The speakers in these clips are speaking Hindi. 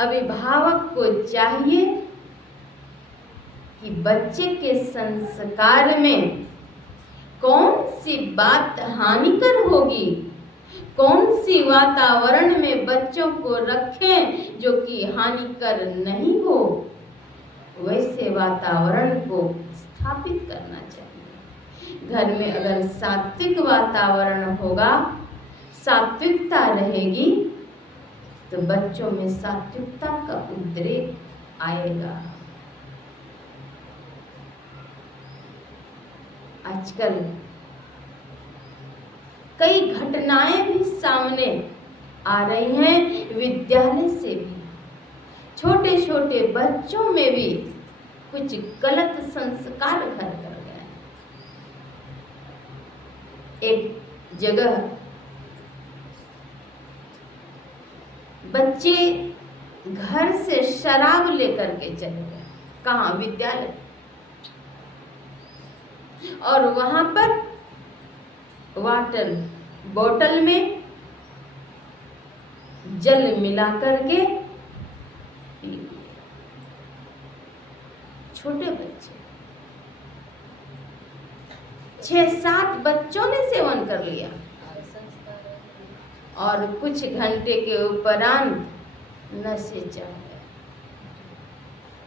अभिभावक को चाहिए कि बच्चे के संस्कार में कौन सी बात हानिकर होगी, कौन सी वातावरण में बच्चों को रखें जो कि हानिकर नहीं हो, वैसे वातावरण को स्थापित करना चाहिए। घर में अगर सात्विक वातावरण होगा, सात्विकता रहेगी, तो बच्चों में सात्विकता का उद्रेक आएगा। आजकल कई घटनाएं भी सामने आ रही हैं, विद्यालय से भी, छोटे छोटे बच्चों में भी कुछ गलत संस्कार घर कर गए। एक जगह बच्चे घर से शराब लेकर के चले गए, कहाँ? विद्यालय। और वहां पर वाटर बोतल में जल मिला करके पी। छोटे बच्चे, 6-7 बच्चों ने सेवन कर लिया और कुछ घंटे के उपरांत नशे चढ़ गए।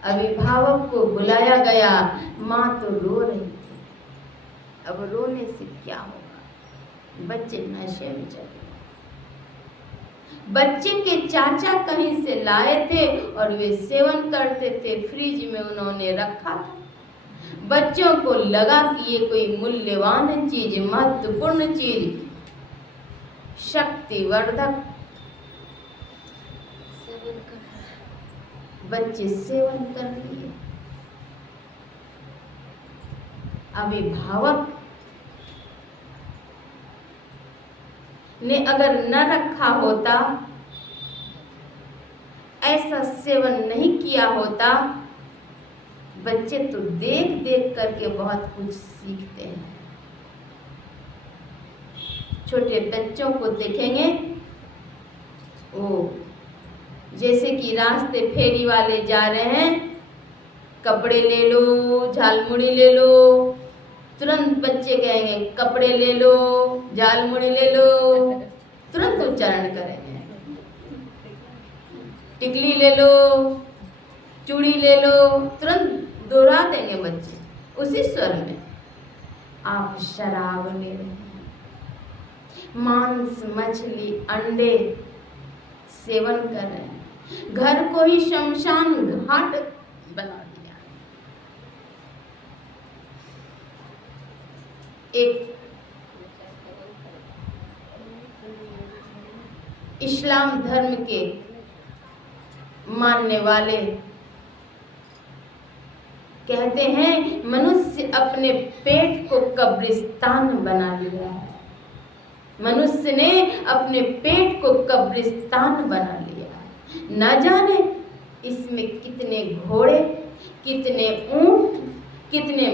अभिभावक को बुलाया गया, माँ तो रो रही थी। अब रोने से क्या होगा? बच्चे नशे में चले गए। बच्चे के चाचा कहीं से लाए थे और वे सेवन करते थे, फ्रिज में उन्होंने रखा था। बच्चों को लगा कि ये कोई मूल्यवान चीज, महत्वपूर्ण चीज, शक्तिवर्धक, बच्चे सेवन कर लिए। अभिभावक ने अगर न रखा होता, ऐसा सेवन नहीं किया होता, बच्चे तो देख देख करके बहुत कुछ सीखते हैं। छोटे बच्चों को देखेंगे, वो जैसे कि रास्ते फेरी वाले जा रहे हैं, कपड़े ले लो, झालमुड़ी ले लो, तुरंत बच्चे कहेंगे कपड़े ले लो, झालमुड़ी ले लो, तुरंत उच्चारण करेंगे। टिकली ले लो, चूड़ी ले लो, तुरंत दोहरा देंगे बच्चे उसी स्वर में। आप शराब ले रहे हैं, मांस, मछली, अंडे सेवन कर रहे हैं, घर को ही शमशान घाट बना दिया। एक इस्लाम धर्म के मानने वाले कहते हैं, मनुष्य अपने पेट को कब्रिस्तान बना लिया है। मनुष्य ने अपने पेट को कब्रिस्तान बना लिया। न जाने इसमें कितने घोड़े, कितने ऊंट, कितने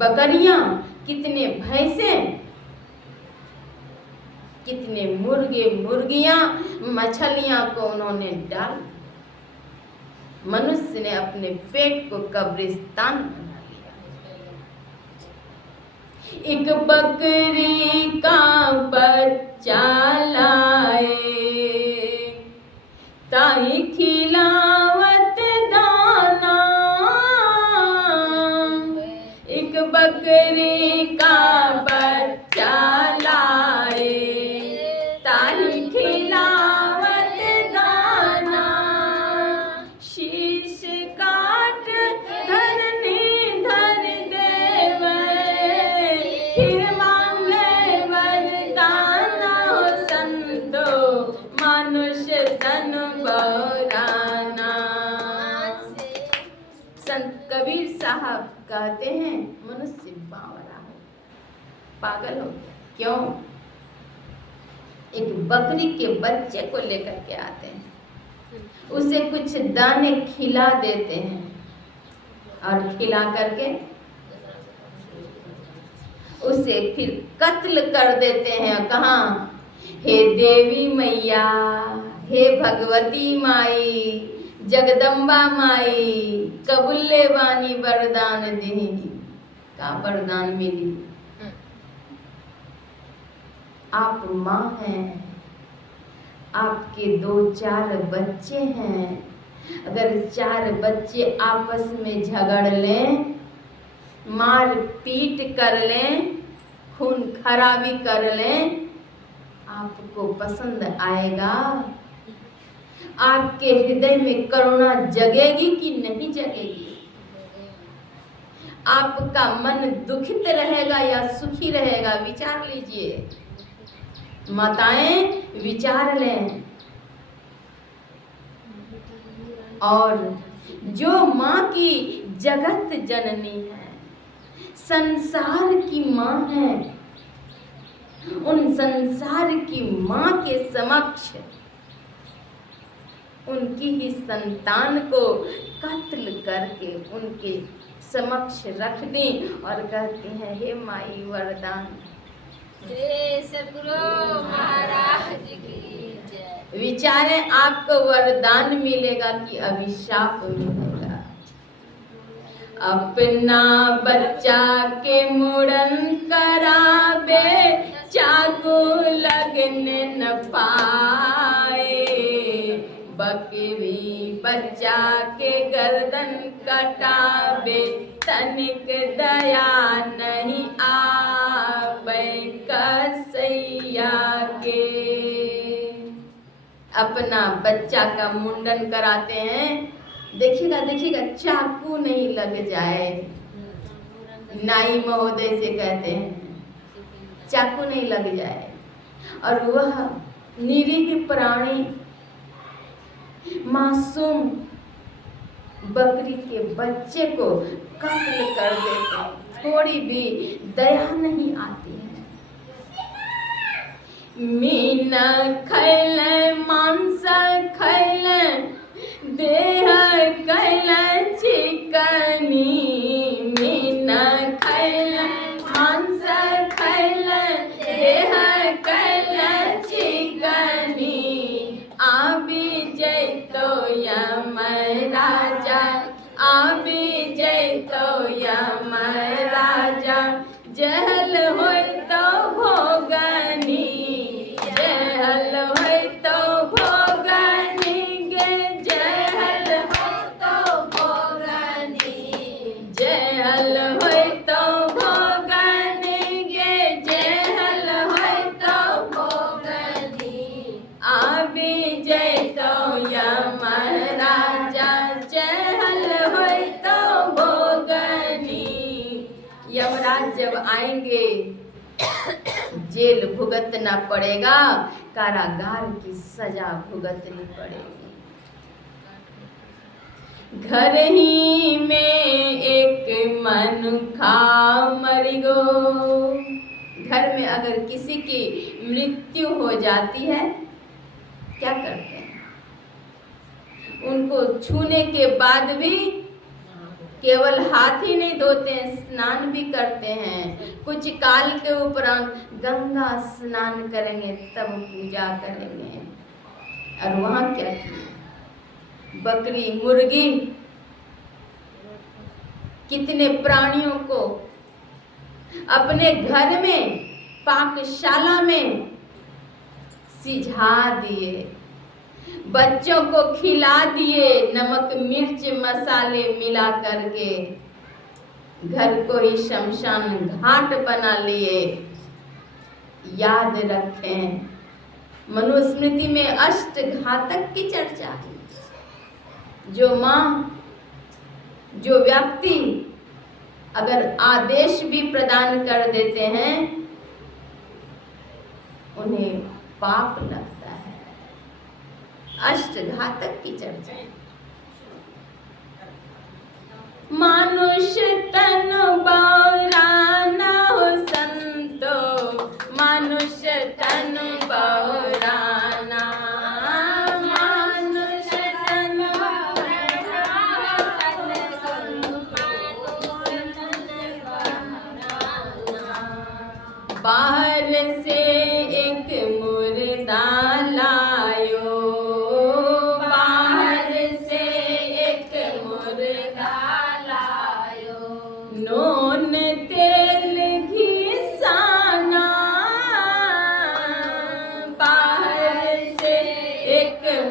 बकरियां, कितने भैंसे, कितने मुर्गे, मुर्गियां, मछलियां को उन्होंने डाल। मनुष्य ने अपने पेट को कब्रिस्तान बना लिया। एक बकरी का बच्चा लाए, ताई खिलावत दाना। एक बकरी का बच्चा लाए, ताई खिलावत दाना। शीश काट धरनी धर देवे, फिर मांगे वरदाना। संतो मनुष्य तन बौराना। संत कबीर साहब कहते हैं, मनुष्य बावरा हो, पागल हो गया। क्यों? एक बकरी के बच्चे को लेकर के आते हैं, उसे कुछ दाने खिला देते हैं और खिला करके उसे फिर कत्ल कर देते हैं। कहाँ? हे देवी मैया, हे भगवती माई, जगदम्बा माई कबुल्ले वानी वरदान दी। का वरदान मिली? आप माँ हैं, आपके 2-4 बच्चे हैं। अगर 4 बच्चे आपस में झगड़ लें, मार पीट कर लें, खून खराबी कर लें, आपको पसंद आएगा? आपके हृदय में करुणा जगेगी कि नहीं जगेगी? आपका मन दुखित रहेगा या सुखी रहेगा? विचार लीजिए माताएं, विचार लें। और जो माँ की जगत जननी है, संसार की माँ है, उन संसार की माँ के समक्ष उनकी ही संतान को कत्ल करके उनके समक्ष रख दी और कहते हैं हे माई वरदान। जय सद्गुरु महाराज की जय। विचारें आपको वरदान मिलेगा कि अभिशाप मिलेगा? अपना बच्चा के मुड़न करावे, चाकू लगने न पाए। बकरी बच्चा के गर्दन कटावे, तनिक दया नहीं आवे कसैया के। अपना बच्चा का मुंडन कराते हैं, देखिएगा देखिएगा चाकू नहीं लग जाए। नाई महोदय से कहते हैं चाकू नहीं लग जाए। और वह निरीह प्राणी मासूम बकरी के बच्चे को कत्ल कर देते, थोड़ी भी दया नहीं आती है। मीन खैल मांस खैल, देह कैल चिकनी। मीन खैल मांस खैल, देह कैल चिकनी। आबी जैतो यम राजा, आबी जैतो यम राजा। जहल होय तो भोगनी, जहल होय तो भोगनी गे। जहल होय तो भोगनी, जहल होय तो भोगनी गे। जहल होय तो भोगनी। आबी जैतो यम राजा, जहल होय तो भोगनी। यमराज जब आएंगे जेल भुगतना पड़ेगा, कारागार की सजा भुगतनी पड़ेगी। घर ही में एक मनुखा मर गो। घर में अगर किसी की मृत्यु हो जाती है, क्या करते हैं? उनको छूने के बाद भी केवल हाथ ही नहीं धोते हैं, स्नान भी करते हैं। कुछ काल के उपरांत गंगा स्नान करेंगे, तब पूजा करेंगे। और वहाँ क्या किया? बकरी, मुर्गी, कितने प्राणियों को अपने घर में पाकशाला में सिझा दिए, बच्चों को खिला दिए, नमक मिर्च मसाले मिला करके घर को ही शमशान घाट बना लिए। याद रखें, मनुस्मृति में अष्ट घातक की चर्चा है। जो माँ, जो व्यक्ति अगर आदेश भी प्रदान कर देते हैं, उन्हें पाप लगता है। अष्ट घातक की चर्चा। मनुष्य तन बौराना हो संतो, मनुष्य तन बौराना। मनुष्य तन बाहर से एक मुर्दा लायो, बाहर से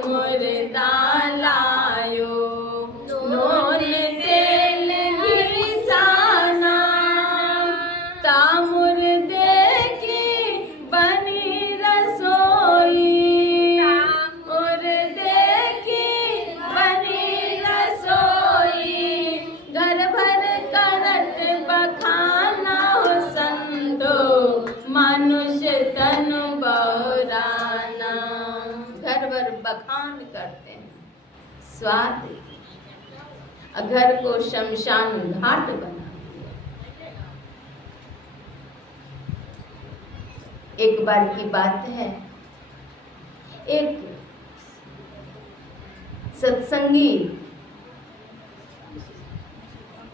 मुर्दा लायो, नून तेल घिसाना, ता मुर्दे की बनी रसोई, मुर्दे की बनी रसोई, घर भर करत बखाना हो संतो, मनुष्य तन बहुराना। घर भर बखान करते हैं, स्वाद, घर को शमशान घाट बना दिया। एक बार की बात है, एक सत्संगी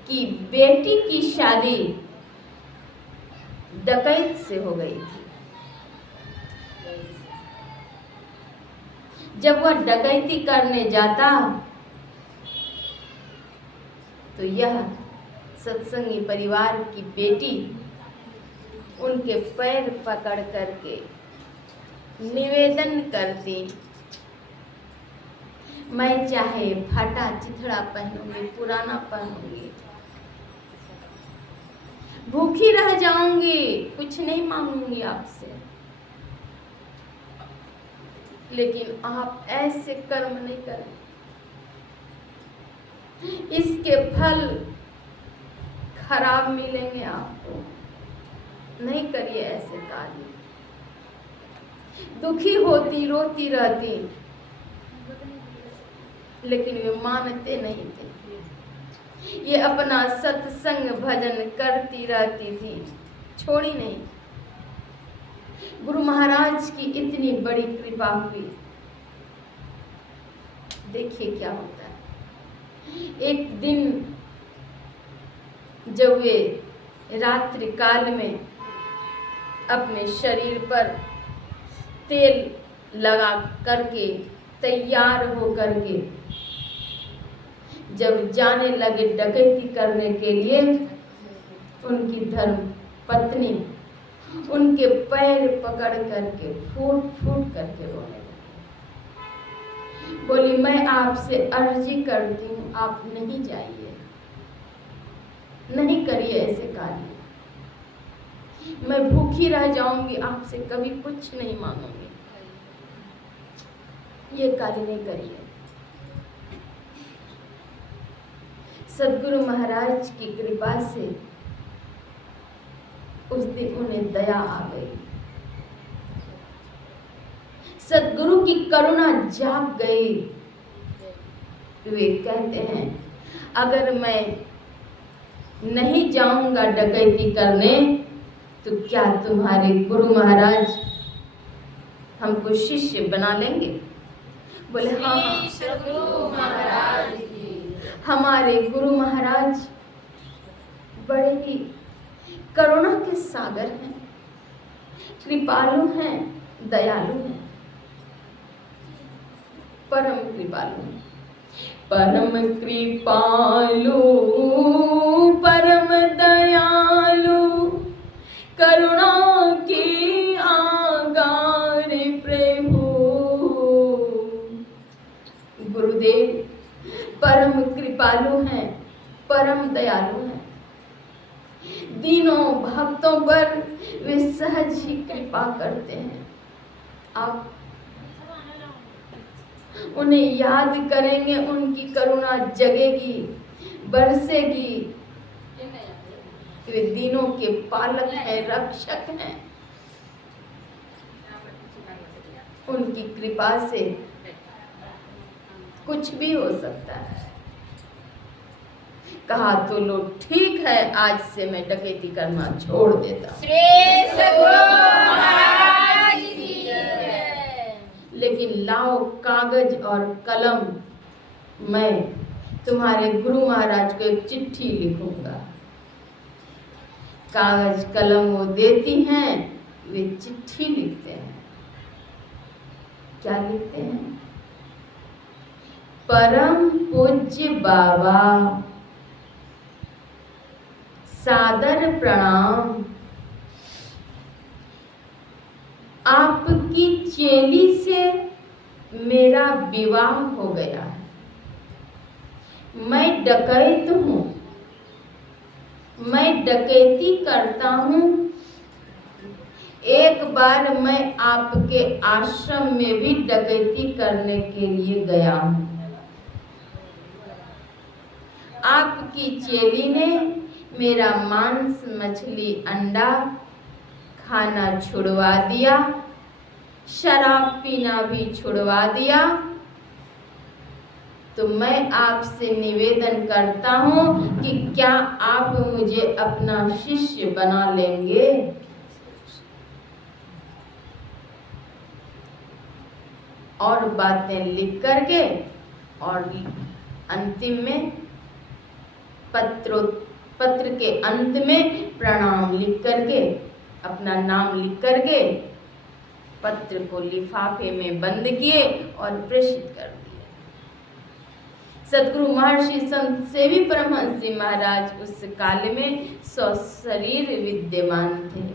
की बेटी की शादी डकैत से हो गई थी। जब वह डकैती करने जाता तो यह सत्संगी परिवार की बेटी उनके पैर पकड़ करके निवेदन करती, मैं चाहे फटा चिथड़ा पहनूंगी, पुराना पहनूंगी, भूखी रह जाऊंगी, कुछ नहीं मांगूंगी आपसे, लेकिन आप ऐसे कर्म नहीं करें, इसके फल खराब मिलेंगे आपको, नहीं करिए ऐसे कार्य। दुखी होती, रोती रहती, लेकिन वे मानते नहीं थे। ये अपना सत्संग भजन करती रहती थी, छोड़ी नहीं। गुरु महाराज की इतनी बड़ी कृपा हुई। देखिए क्या होता है। एक दिन जब वे रात्रि काल में अपने शरीर पर तेल लगा करके तैयार हो करके जब जाने लगे डकैती करने के लिए, उनकी धर्म पत्नी उनके पैर पकड़ करके फूट फूट करके रोने लगी। बोली, मैं आपसे अर्जी करती हूँ, आप नहीं जाइए, नहीं करिए ऐसे कार्य, मैं भूखी रह जाऊंगी, आपसे कभी कुछ नहीं मांगूंगी, ये कार्य नहीं करिए। सद्गुरु महाराज की कृपा से उस दिन उन्हें दया आ गई, सद्गुरु की करुणा जाग गई। वे कहते हैं, अगर मैं नहीं जाऊंगा डकैती करने तो क्या तुम्हारे गुरु महाराज हमको शिष्य बना लेंगे? बोले, हाँ, महाराज हमारे गुरु महाराज बड़े ही करुणा के सागर हैं, कृपालु हैं, दयालु हैं, परम कृपालु हैं। परम कृपालु परम दयालु, करुणा की आगार प्रभु। गुरुदेव परम कृपालु हैं, परम दयालु हैं, दीनों भक्तों पर वे सहज ही कृपा करते हैं। आप उन्हें याद करेंगे, उनकी करुणा जगेगी, बरसेगी। वे दीनों के पालक हैं, रक्षक हैं। उनकी कृपा से कुछ भी हो सकता है। कहा तो लो, ठीक है, आज से मैं डकैती करना छोड़ देता हूँ। श्री सद्गुरु महाराज की जय। लेकिन लाओ कागज और कलम, मैं तुम्हारे गुरु महाराज को एक चिट्ठी लिखूंगा। कागज कलम वो देती हैं, वे चिट्ठी लिखते हैं। क्या लिखते हैं? परम पूज्य बाबा, सादर प्रणाम, आपकी चेली से मेरा विवाह हो गया है, मैं डकैत हूँ, मैं डकैती करता हूँ। एक बार मैं आपके आश्रम में भी डकैती करने के लिए गया हूँ। आपकी चेली ने मेरा मांस, मछली, अंडा खाना छुड़वा दिया, शराब पीना भी छुड़वा दिया। तो मैं आपसे निवेदन करता हूँ कि क्या आप मुझे अपना शिष्य बना लेंगे? और बातें लिख करके और अंतिम में पत्र के अंत में प्रणाम लिख करके, अपना नाम लिख करके पत्र को लिफाफे में बंद किए और प्रेषित कर दिए। सद्गुरु महर्षि संत सेवी परमहंस जी महाराज उस काल में सशरीर विद्यमान थे,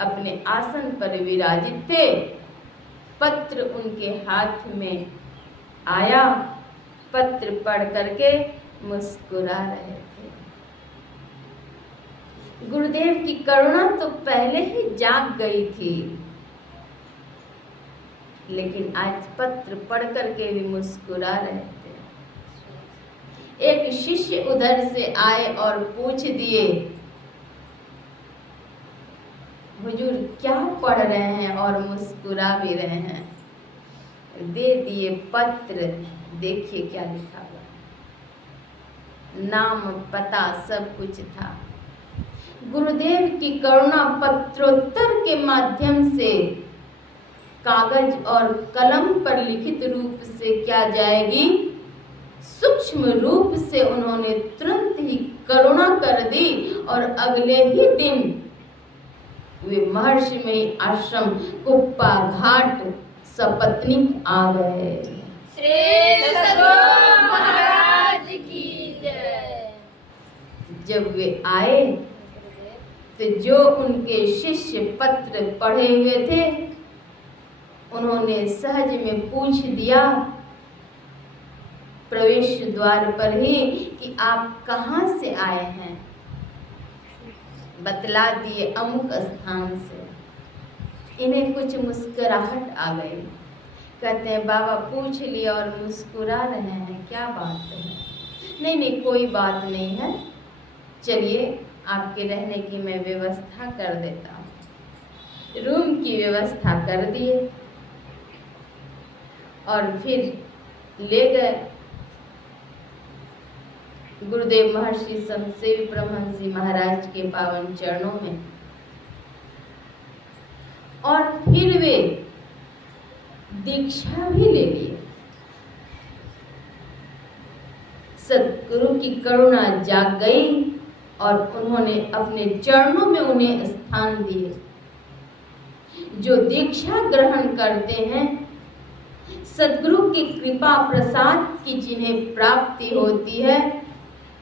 अपने आसन पर विराजित थे। पत्र उनके हाथ में आया, पत्र पढ़ करके मुस्कुरा रहे थे। गुरुदेव की करुणा तो पहले ही जाग गई थी, लेकिन आज पत्र पढ़ करके भी मुस्कुरा रहे थे। एक शिष्य उधर से आए और पूछ दिए, हुजूर क्या पढ़ रहे हैं और मुस्कुरा भी रहे हैं? दे दिए पत्र, देखिए क्या लिखा हुआ, नाम पता सब कुछ था। गुरुदेव की करुणा पत्रोत्तर के माध्यम से कागज और कलम पर लिखित रूप से क्या जाएगी, सूक्ष्म रूप से उन्होंने तुरंत ही करुणा कर दी और अगले ही दिन वे महर्षिमयी आश्रम कुप्पा घाट सपत्नीक आ गए। श्री सद्गुरु महाराज की जय। जब वे आए तो जो उनके शिष्य पत्र पढ़े हुए थे, उन्होंने सहज में पूछ दिया प्रवेश द्वार पर ही कि आप कहाँ से आए हैं? बतला दिए अमुक स्थान से। इन्हें कुछ मुस्कुराहट आ गई। कहते हैं बाबा पूछ लिया और मुस्कुरा रहे हैं, क्या बात है? नहीं नहीं कोई बात नहीं है, चलिए आपके रहने की मैं व्यवस्था कर देता हूँ। रूम की व्यवस्था कर दिए और फिर ले गए गुरुदेव महर्षि संत सेवी परमहंस जी महाराज के पावन चरणों में। और फिर वे दीक्षा भी ले लिए। सद्गुरु की करुणा जाग गई और उन्होंने अपने चरणों में उन्हें स्थान दिए। जो दीक्षा ग्रहण करते हैं, सद्गुरु की कृपा प्रसाद की जिन्हें प्राप्ति होती है,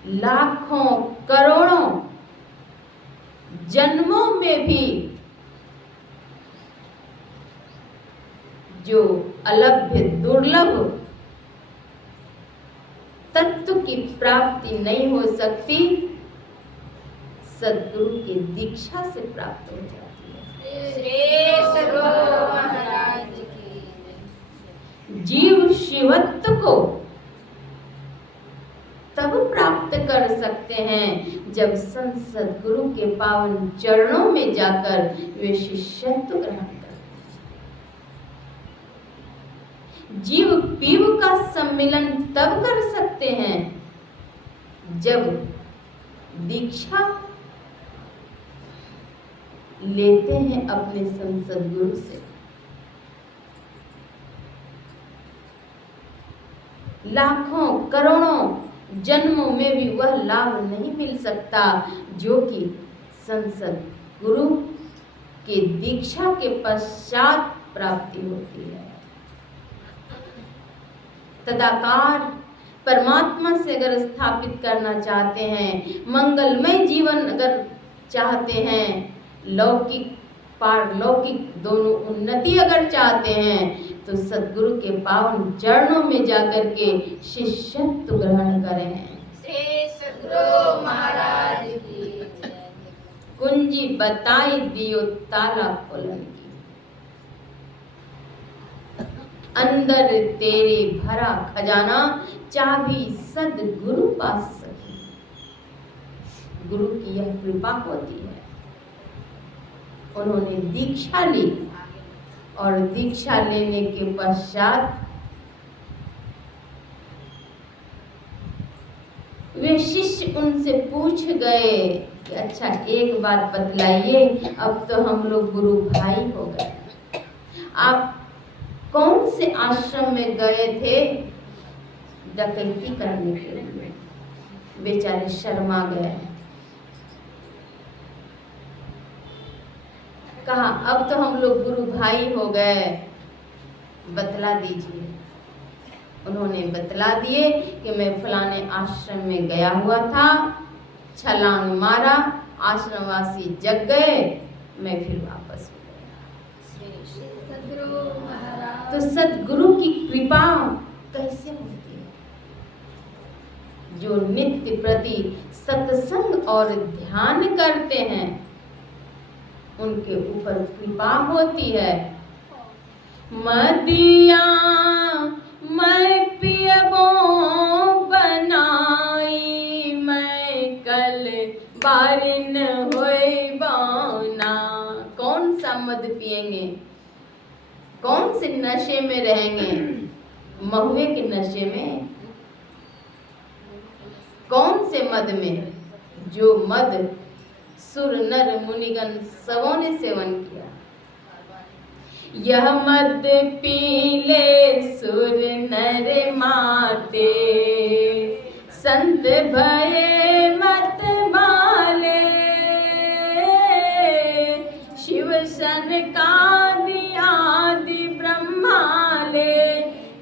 लाखों करोड़ों जन्मों में भी जो अलभ्य दुर्लभ तत्व की प्राप्ति नहीं हो सकती, सद्गुरु की दीक्षा से प्राप्त हो जाती है। श्री सद्गुरु महाराज की। जीव शिवत्व को तब प्राप्त कर सकते हैं जब संत सद्गुरु के पावन चरणों में जाकर वे शिष्यत्व ग्रहण करते हैं। जीव पीव का सम्मिलन तब कर सकते हैं जब दीक्षा लेते हैं अपने संत सद्गुरु से। लाखों करोड़ों जन्मों में भी वह लाभ नहीं मिल सकता जो कि संत सद्गुरु के दीक्षा के पश्चात प्राप्ति होती है। तदाकार परमात्मा से अगर स्थापित करना चाहते हैं, मंगलमय जीवन अगर चाहते हैं, लौकिक पारलौकिक दोनों उन्नति अगर चाहते हैं, तो तो सदगुरु के पावन चरणों में जाकर के शिष्यत्व ग्रहण करें। श्री सद्गुरु महाराज की जय। कुंजी बताई दियो ताला खोलन की, अंदर तेरे भरा खजाना, चाबी सदगुरु पास सकी। गुरु की यह कृपा होती है। उन्होंने दीक्षा ली और दीक्षा लेने के पश्चात वे शिष्य उनसे पूछ गए कि अच्छा एक बात बतलाइए, अब तो हम लोग गुरु भाई हो गए, आप कौन से आश्रम में गए थे डकैती करने के लिए? बेचारे शर्मा गए। कहा अब तो हम लोग गुरु भाई हो गए, बतला दीजिए। उन्होंने बतला दिए कि मैं फलाने आश्रम में गया हुआ था, छलांग मारा, आश्रमवासी जग गए, मैं फिर वापस हो गया। श्री सद्गुरु महाराज। तो सदगुरु की कृपा कैसे होती है? जो नित्य प्रति सत्संग और ध्यान करते हैं उनके ऊपर कृपा होती है। मदिया मैं पियबो बनाई, मैं कल बारिन होई बाना। कौन सा मद पिएंगे? कौन से नशे में रहेंगे? महुए के नशे में? कौन से मद में? जो मद सुर नर मुनिगण सबों ने सेवन किया। यह मद पीले सुर नर माते, संत भये मत माले। शिव सनकादि आदि ब्रह्माले,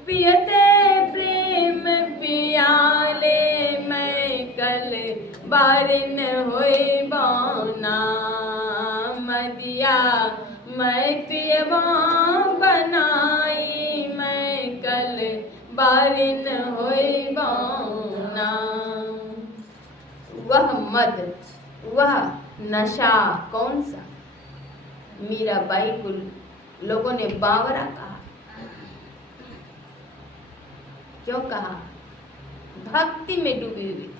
पियते प्रेम पियाले। मैं कल बारिन होई बाना, मदिया मैं पियवा बनाई, मैं कल बारिन होई बाना। वह मद, वह नशा कौन सा? मीराबाई को लोगों ने बावरा कहा। क्यों कहा? भक्ति में डूबी हुई थी।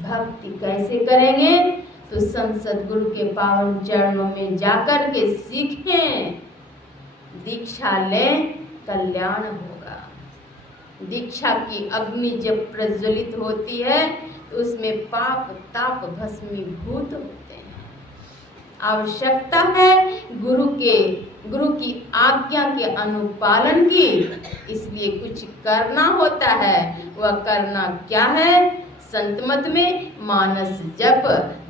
भक्ति कैसे करेंगे? तो संत सद्गुरु के पावन चरणों में जाकर के सीखें, दीक्षा लें, कल्याण होगा। दीक्षा की अग्नि जब प्रज्वलित होती है तो उसमें पाप ताप भस्मीभूत होते हैं। आवश्यकता है गुरु की आज्ञा के अनुपालन की, इसलिए कुछ करना होता है। वह करना क्या है? संत मत में मानस जप,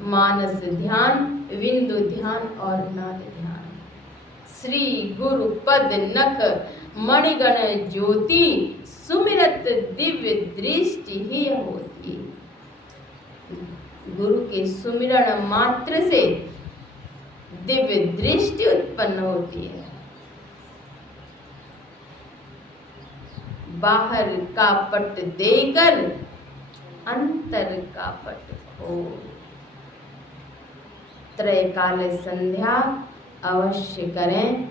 मानस ध्यान, बिंदु ध्यान और नाद ध्यान। श्री गुरु पद नख मणिगण ज्योति, सुमिरत दिव्य दृष्टि ही होती। गुरु के सुमिरण मात्र से दिव्य दृष्टि उत्पन्न होती है। बाहर का पट देकर अंतर का पट हो। त्रैकाल संध्या अवश्य करें।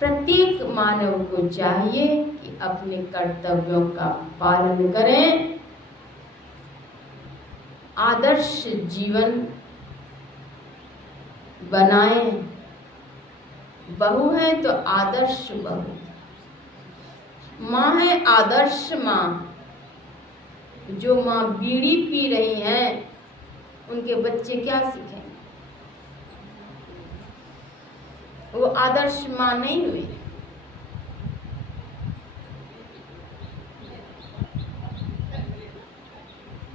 प्रत्येक मानव को चाहिए कि अपने कर्तव्यों का पालन करें, आदर्श जीवन बनाएं। बहू है तो आदर्श बहू, माँ है आदर्श माँ। जो माँ बीड़ी पी रही हैं उनके बच्चे क्या सीखेंगे? वो आदर्श माँ नहीं हुई।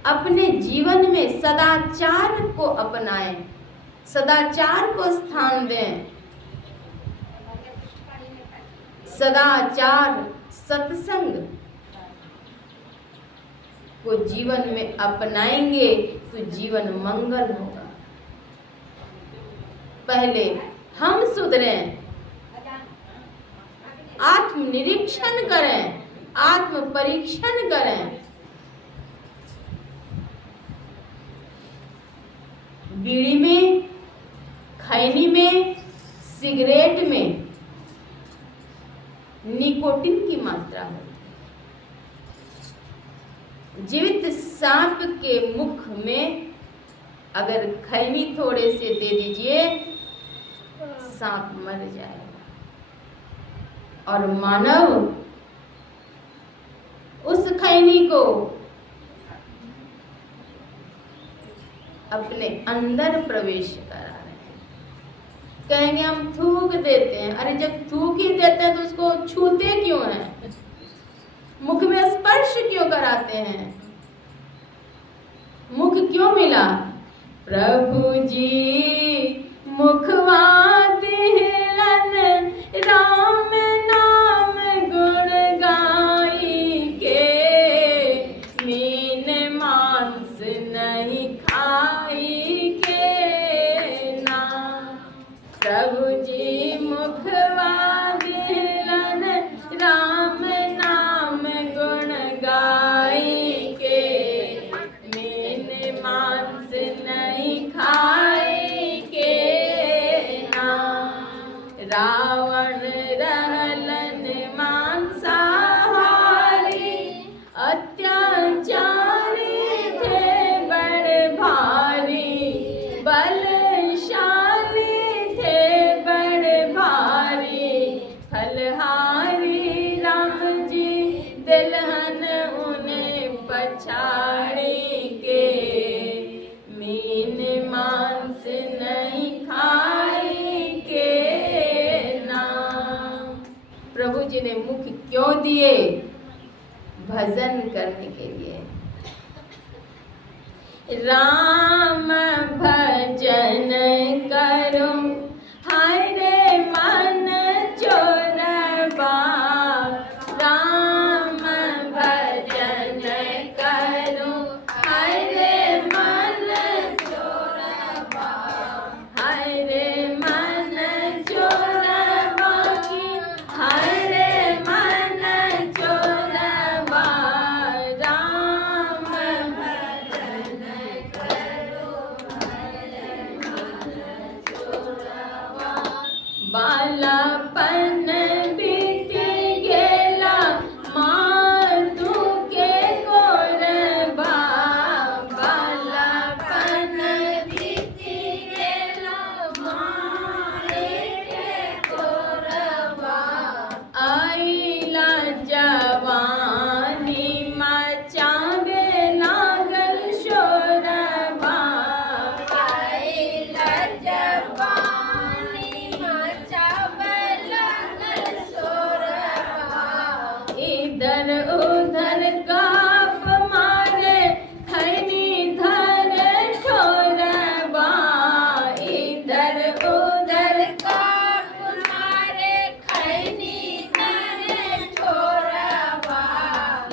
अपने जीवन में सदाचार को अपनाएं, सदाचार को स्थान दें। सदाचार सत्संग को जीवन में अपनाएंगे तो जीवन मंगल होगा। पहले हम सुधरें, आत्मनिरीक्षण करें, आत्म परीक्षण करें। बीड़ी में, खैनी में, सिगरेट में निकोटिन की मात्रा है। जीवित सांप के मुख में अगर खैनी थोड़े से दे दीजिए, सांप मर जाएगा। और मानव उस खैनी को अपने अंदर प्रवेश करा रहे हैं। कहेंगे हम थूक देते हैं। अरे जब थूक ही देते हैं तो उसको छूते क्यों हैं? मुख में स्पर्श क्यों कराते हैं? मुख क्यों मिला? प्रभु जी मुखवा दिलन राम नाम गुण गाई के, मीन मांस नहीं खाई के ना। प्रभु जी मुखवा दिलन राम नाम गुण गाई के, मीन मांस नहीं खाई के ना। रावण रहलन मांसाहारी, अत्याचारी थे बड़े भारी, बलशाली थे बड़े भारी। फलहारी राम जी दिलहन उन्हें पछाड़ी के, मीन मांस नहीं खाई के ना। प्रभु जी ने मुख क्यों दिए? भजन करने के लिए। राम भजन करो, हाय रे मन चोरबा। राम भजन करो, हाय रे मन चोरबा। हाय रे मन चोरबा की, हाय रे मन चोरबा। राम भजन करो, हाय रे मन चोरबा। बालापन बीत गेला मातु के कोरबा। बालापन बीत गेला माए के कोरबा। आइला जवानी मचावे लागल शोरबा। आइला जवानी मचावे लागल शोरबा। इधर उधर गाप मारे खैनी धर ठोरबा। इधर उधर गाप मारे खैनी धर ठोरबा।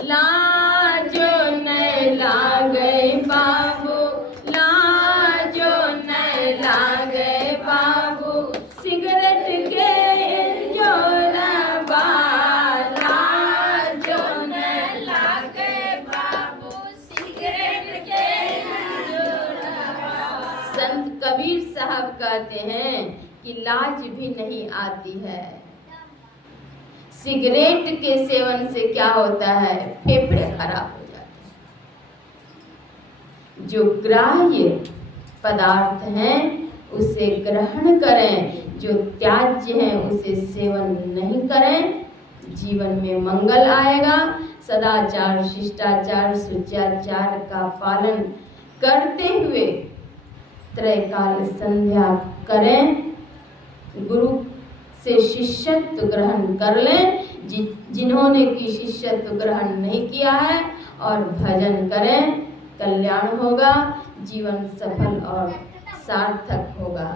लाजो न लागे बाबू, लाजो न लागे बाबू, सिगरेट के जोरबा। लाजो न लागे बाबू, सिगरेट के जोरबा। संत कबीर साहब कहते हैं कि लाज भी नहीं आती है। सिगरेट के सेवन से क्या होता है? फेफड़े खराब हो जाते हैं। जो ग्राह्य पदार्थ हैं उसे ग्रहण करें, जो त्याज्य हैं उसे सेवन नहीं करें। जीवन में मंगल आएगा। सदाचार, शिष्टाचार, सुचाचार का पालन करते हुए त्रैकाल संध्या करें। गुरु से शिष्यत्व ग्रहण कर लें जिन्होंने की शिष्यत्व ग्रहण नहीं किया है, और भजन करें। कल्याण होगा, जीवन सफल और सार्थक होगा।